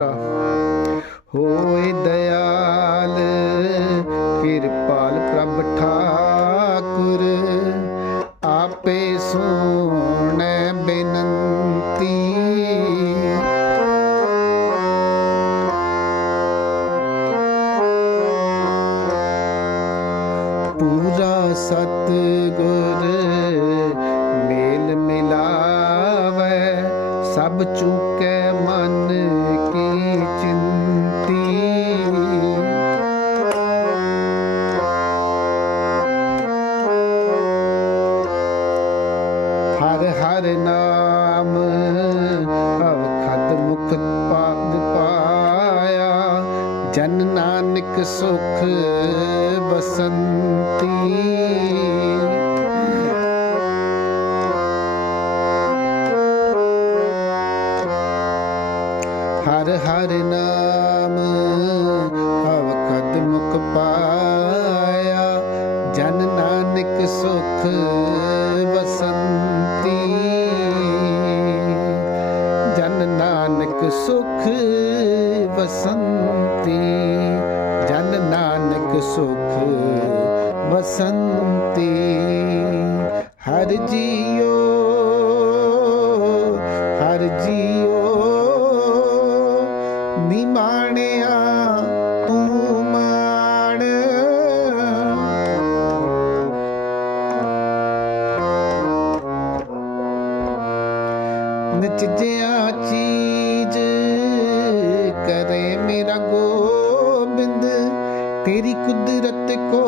ਹੋਏ ਦਇਆਲ, ਕਿਰਪਾਲ ਪ੍ਰਭ ਠਾਕੁਰ, ਆਪੇ ਸੁਣੈ ਬੇਨੰਤੀ। ਪੂਰਾ ਸਤ ਗੁਰ ਮੇਲ ਮਿਲਾਵੇ, ਸਭ ਚੁਕੇ ਮਨ ਕੀ। ਹਰ ਹਰ ਨਾਮ ਅਵਖਦ ਮੁਖ ਪਾਦ ਪਾਇਆ। ਜਨ ਨਾਨਕ ਸੁਖ ਬਸੰਤੀ। ਹਰ ਹਰ ਨਾਮ ਅਵਖਦ ਮੁਖ ਪਾਇਆ। ਜਨ ਨਾਨਕ ਸੁਖ ਜਨ ਨਾਨਕ ਸੁਖ ਬਸੰਤੀ ਜਨ ਨਾਨਕ ਸੁਖ ਬਸੰਤੀ ਹਰ ਜੀਓ ਹਰ ਜੀਓ, ਨਿਮਾਣਿਆ ਤੂੰ ਮਾਣ। ਨਚਜਿਆ ਚੀਜ਼ ਕਰੇ ਮੇਰਾ ਗੋਬਿੰਦ ਤੇਰੀ ਕੁਦਰਤ ਕੋ